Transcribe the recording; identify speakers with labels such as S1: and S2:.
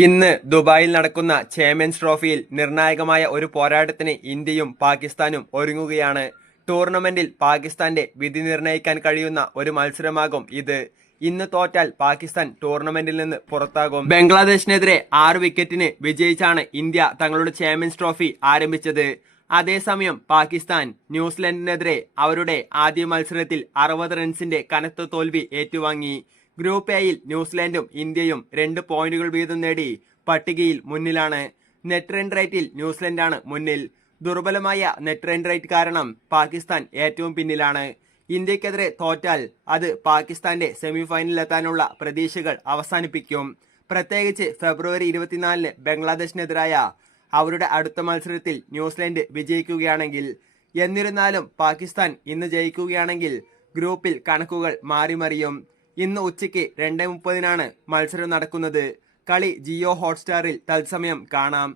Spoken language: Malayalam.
S1: ഇന്ന് ദുബായിൽ നടക്കുന്ന ചാമ്പ്യൻസ് ട്രോഫിയിൽ നിർണായകമായ ഒരു പോരാട്ടത്തിന് ഇന്ത്യയും പാകിസ്ഥാനും ഒരുങ്ങുകയാണ്. ടൂർണമെന്റിൽ പാകിസ്ഥാന്റെ വിധി നിർണയിക്കാൻ കഴിയുന്ന ഒരു മത്സരമാകും ഇത്. ഇന്ന് തോറ്റാൽ പാകിസ്ഥാൻ ടൂർണമെന്റിൽ നിന്ന് പുറത്താകും. ബംഗ്ലാദേശിനെതിരെ ആറ് വിക്കറ്റിന് വിജയിച്ചാണ് ഇന്ത്യ തങ്ങളുടെ ചാമ്പ്യൻസ് ട്രോഫി ആരംഭിച്ചത്. അതേസമയം പാകിസ്ഥാൻ ന്യൂസിലൻഡിനെതിരെ അവരുടെ ആദ്യ മത്സരത്തിൽ അറുപത് റൺസിന്റെ കനത്ത തോൽവി ഏറ്റുവാങ്ങി. ഗ്രൂപ്പ് എയിൽ ന്യൂസിലാൻഡും ഇന്ത്യയും രണ്ട് പോയിന്റുകൾ വീതം നേടി പട്ടികയിൽ മുന്നിലാണ്. നെറ്റ് റൺ റേറ്റിൽ ന്യൂസിലൻഡാണ് മുന്നിൽ. ദുർബലമായ നെറ്റ് റൺ റേറ്റ് കാരണം പാകിസ്ഥാൻ ഏറ്റവും പിന്നിലാണ്. ഇന്ത്യക്കെതിരെ തോറ്റാൽ അത് പാകിസ്ഥാന്റെ സെമിഫൈനലിലെത്താനുള്ള പ്രതീക്ഷകൾ അവസാനിപ്പിക്കും. പ്രത്യേകിച്ച് ഫെബ്രുവരി ഇരുപത്തിനാലിന് ബംഗ്ലാദേശിനെതിരായ അവരുടെ അടുത്ത മത്സരത്തിൽ ന്യൂസിലൻഡ് വിജയിക്കുകയാണെങ്കിൽ എന്നിരുന്നാലും പാകിസ്ഥാൻ ഇന്ന് ജയിക്കുകയാണെങ്കിൽ ഗ്രൂപ്പിൽ കണക്കുകൾ മാറിമറിയും. ഇന്ന് ഉച്ചയ്ക്ക് രണ്ട് മുപ്പതിനാണ് മത്സരം നടക്കുന്നത്. കളി ജിയോ ഹോട്ട്സ്റ്റാറിൽ തത്സമയം കാണാം.